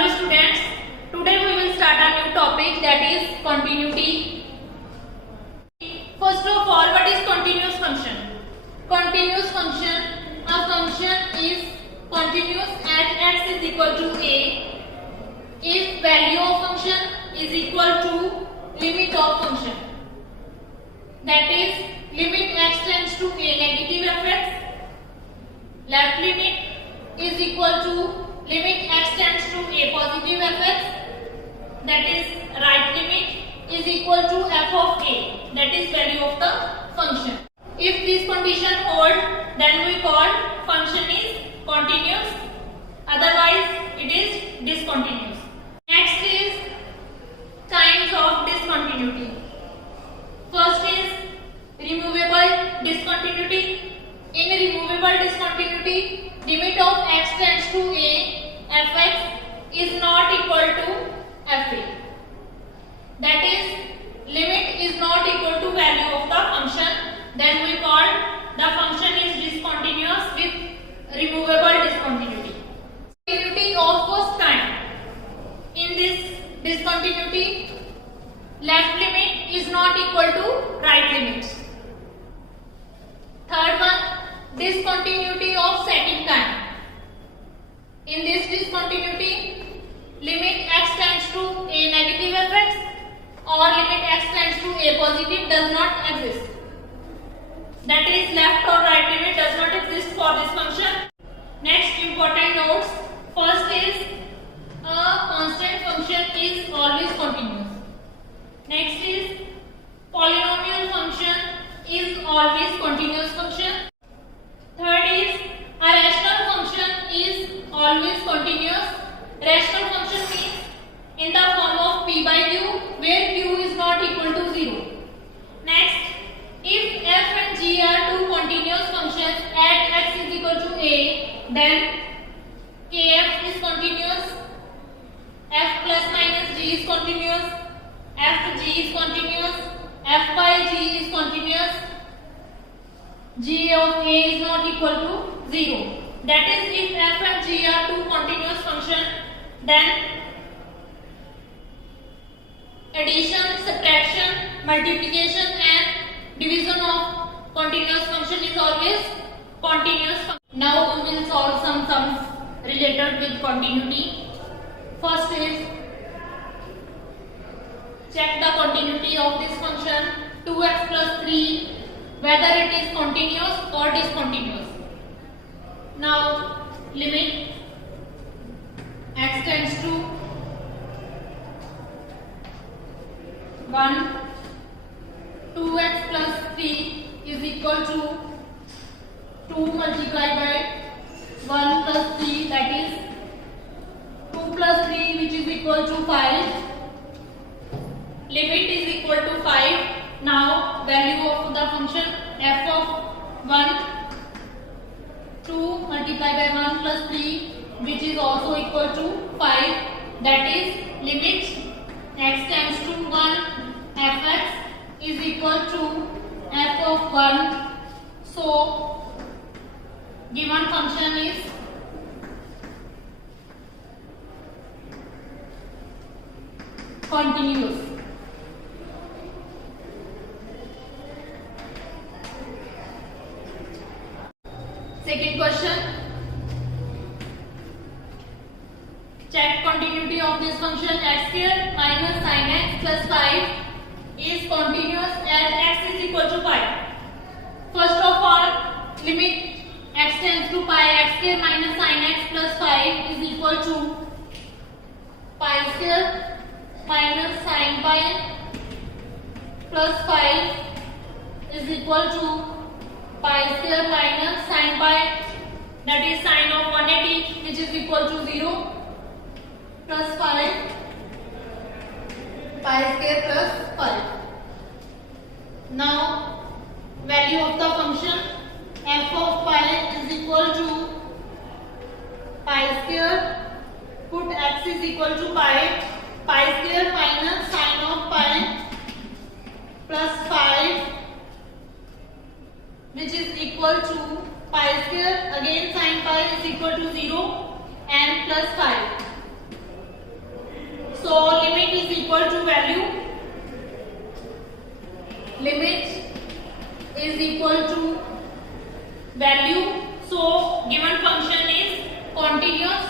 Hello students, today we will start a new topic, that is continuity. First of all, what is continuous function? Continuous function, a function is continuous at x is equal to a if value of function is equal to limit of function. That is, limit x tends to a negative fx, left limit is equal to limit x tends to a positive fx, that is right limit is equal to f of a, that is value of the function. If this condition hold, then we call function is continuous, otherwise it is discontinuous. Next is kinds of discontinuity. First is removable discontinuity. In removable discontinuity, limit of x tends to a fx is not equal to fa. That is, limit is not equal to value of the function, then we call the function is discontinuous with removable discontinuity. Discontinuity of first kind. In this discontinuity, left limit is not equal to right limit. Third one, discontinuity of second kind. In this discontinuity, limit x tends to a negative fx or limit x tends to a positive does not exist. That is, left or right limit does not exist for this function. Next important notes. First is a constant function is always continuous. Next is polynomial function is always continuous function. Third is a rational function is always continuous. Rational function means in the form of p by q, where q is not equal to 0. Next, if f and g are two continuous functions at x is equal to a, then kf is continuous, f plus minus g is continuous, f g is continuous, f by g is continuous, g of a is not equal to 0. That is, if f and g are two continuous functions, then addition, subtraction, multiplication and division of continuous function is always continuous. Now we will solve some sums related with continuity. First is check the continuity of this function 2x plus 3, whether it is continuous or discontinuous. Now limit x tends to 1, 2x plus 3 is equal to 2 multiplied by 1 plus 3, that is 2 plus 3, which is equal to 5. Limit is equal to 5. Now value of the function f of 1, 2 multiplied by 1 plus 3, which is also equal to 5, that is limit x tends to 1 fx is equal to f of 1. So given function is continuous. Second question, check continuity of this function x square minus sin x plus 5 is continuous at x is equal to pi. First of all, limit x tends to pi, x square minus sin x plus 5 is equal to pi square minus sin pi plus 5 is equal to pi square minus sin pi, that is sin of 180, which is equal to 0, plus 5 pi square plus 5. Now value of the function f of pi is equal to pi square, put x is equal to pi square minus sin of pi plus 5, which is equal to pi square, again sin pi is equal to 0 and plus 5. is equal to value. So given function is continuous.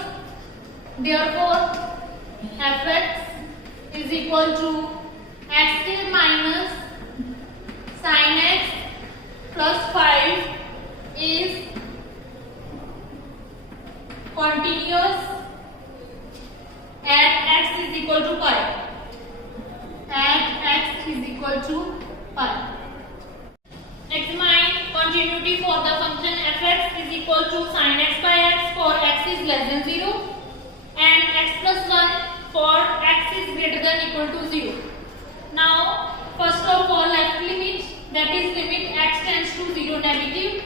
Therefore fx is equal to x minus sin x plus 5 is continuous at x is equal to pi. At x is equal to pi. Examine continuity for the function fx is equal to sin x by x for x is less than 0 and x plus 1 for x is greater than equal to 0. Now first of all left limit, that is limit x tends to 0 negative.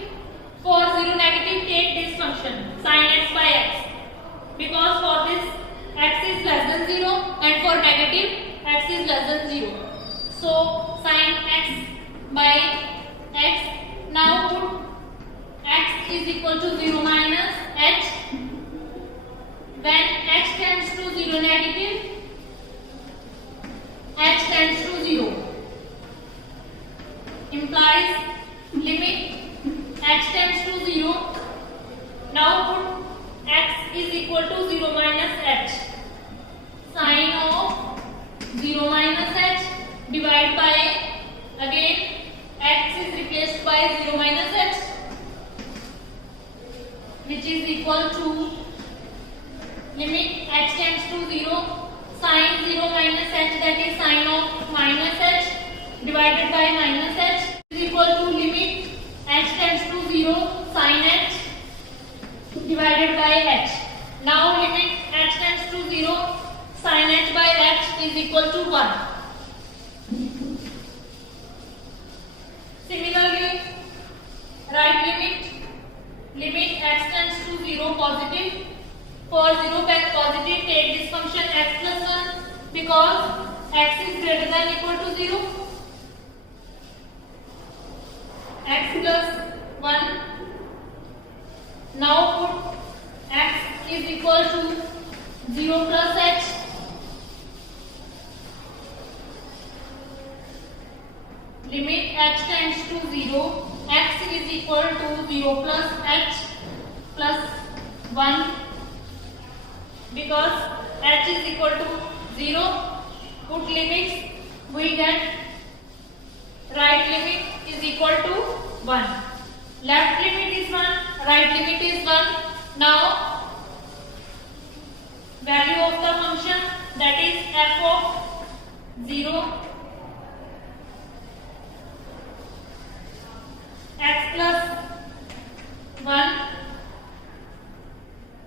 For 0 negative take this function sin x by x, because for this x is less than 0 and for negative x is less than 0. So sin x by x. Now put x is equal to 0 minus h. When x tends to 0 negative, h tends to 0. Implies limit x tends to 0. Now put x is equal to 0 minus h. Sin of 0 minus h divided by, again x is replaced by 0 minus h, which is equal to limit x tends to 0 sin 0 minus h, that is sin of minus h divided by minus h, is equal to limit h tends to 0 sin h divided by h. Now limit h tends to 0 sin h by h is equal to 1. Similarly, write limit x tends to 0 positive. For 0 positive take this function x plus 1, because x is greater than equal to 0. X plus 1. Now put x is equal to 0 plus h. Limit h tends to 0, x is equal to 0 plus h plus 1, because h is equal to 0. Put limits, we get right limit is equal to 1. Left limit is 1, right limit is 1. Now value of the function, that is f of 0 x plus 1,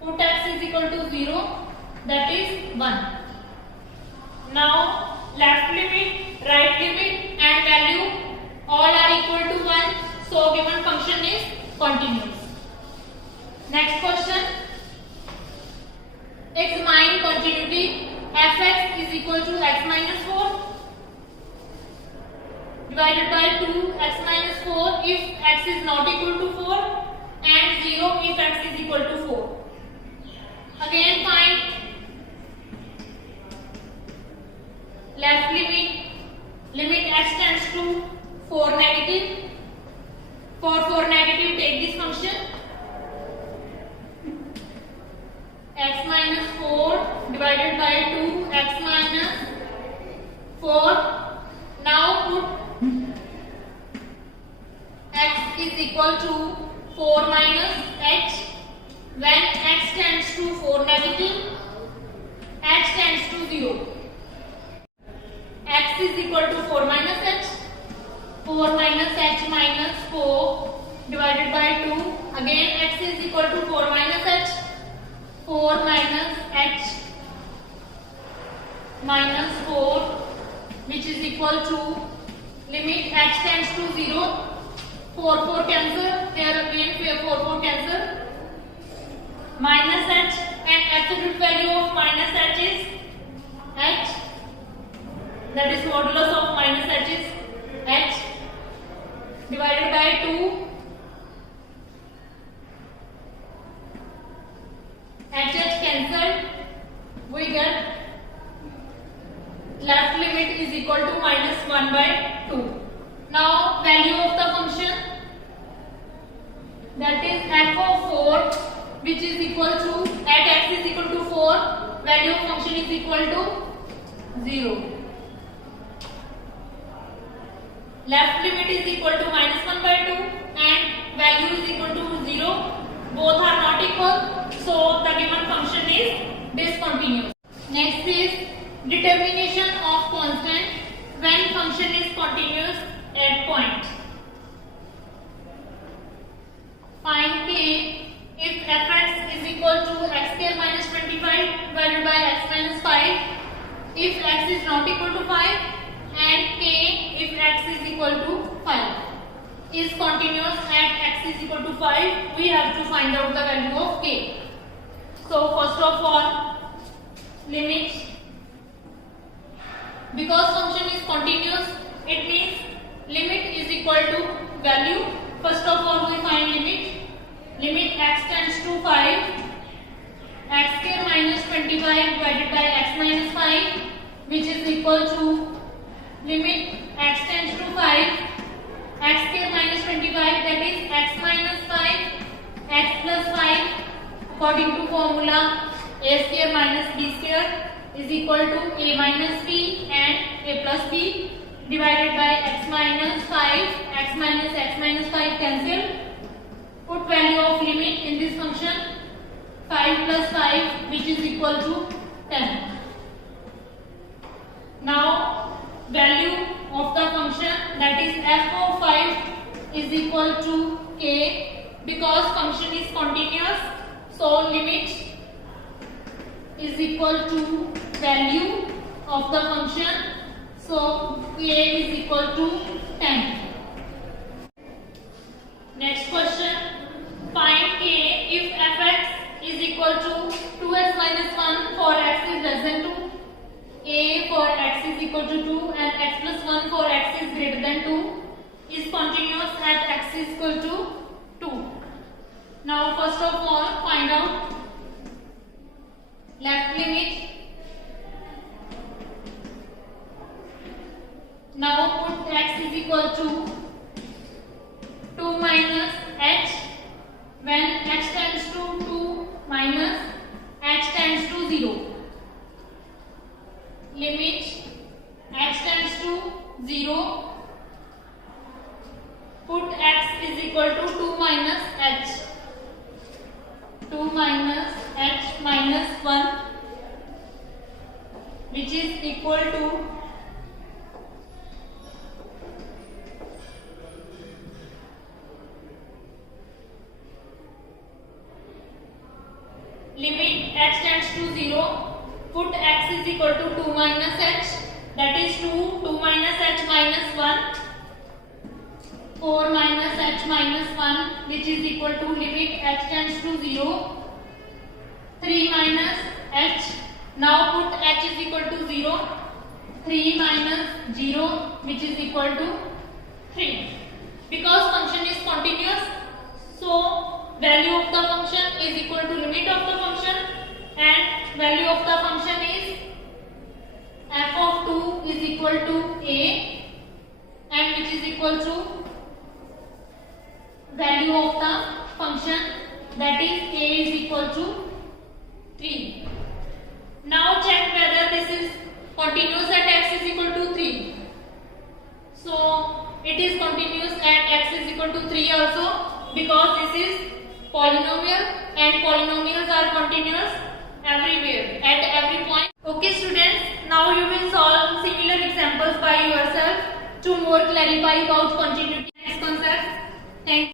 put x is equal to 0, that is 1. Now left limit, right limit and value all are equal to 1, so given function is continuous. Next question. Examine continuity fx is equal to x minus 4 divided by 2 x minus 4 if x is not equal to 4 and 0 if x is equal to 4. Again find left limit x tends to 4 negative. For 4 negative take this function x minus 4 divided by 2 x minus 4. Now put x is equal to 4 minus h. When x tends to 4 negative, h tends to 0. X is equal to 4 minus h. 4 minus h minus 4 divided by 2. Again x is equal to 4 minus h. 4 minus h minus 4, which is equal to limit h tends to 0. 4 cancel, here again 4 cancel. Minus h, and absolute value of minus h is h, that is modulus of minus h is h divided by 2. H cancelled, we get left limit is equal to minus 1 by 2. Now value of the function that is f of 4 which is equal to at x is equal to 4 value of function is equal to 0. Left limit is equal to -1/2 and value is equal to 0. Both are not equal, so the given function is discontinuous. Next is determination of constant when function is continuous at point. Find k if fx is equal to x square minus 25 divided by x minus 5 if x is not equal to 5 and k if x is equal to 5 is continuous at x is equal to 5. We have to find out the value of k. So first of all, limit, because function is continuous, it means limit is equal to value. First of all, we find limit. Limit x tends to 5, x square minus 25 divided by x minus 5 which is equal to limit x tends to 5, x square minus 25 that is x minus 5, x plus 5 according to formula a square minus b square is equal to a minus b and a plus b divided by x minus 5, x minus 5 cancel. Put value of limit in this function 5 plus 5 which is equal to 10. Now value of the function that is f of 5 is equal to k because function is continuous, so limit is equal to value of the function, so k is equal to 10. Next question, find k if fx is equal to 2x minus 1 for x is less than 2, a for x is equal to 2 and x plus 1 for x is greater than 2 is continuous at x is equal to 2. Now first of all, find out left limit. Now put x is equal to 2 minus h when h tends to 2 minus h tends to 0. Limit x tends to 0. Put x is equal to 2 minus h. 2 minus h minus 1 which is equal to limit h tends to 0. Put x is equal to 2 minus h, that is 2 minus h minus 1, 4 minus h minus 1 which is equal to limit h tends to 0, 3 minus h. Now put h is equal to 0, 3 minus 0 which is equal to 3. Because function is continuous, so value of the function is equal to limit of the function and value of the function is f of 2 is equal to a and which is equal to value of the function that is a is equal to 3. Now check whether this is continuous at x is equal to 3. So it is continuous at x is equal to 3 also because this is polynomial and polynomials are continuous everywhere at every point. Okay students, now you will solve similar examples by yourself to more clarify about continuity.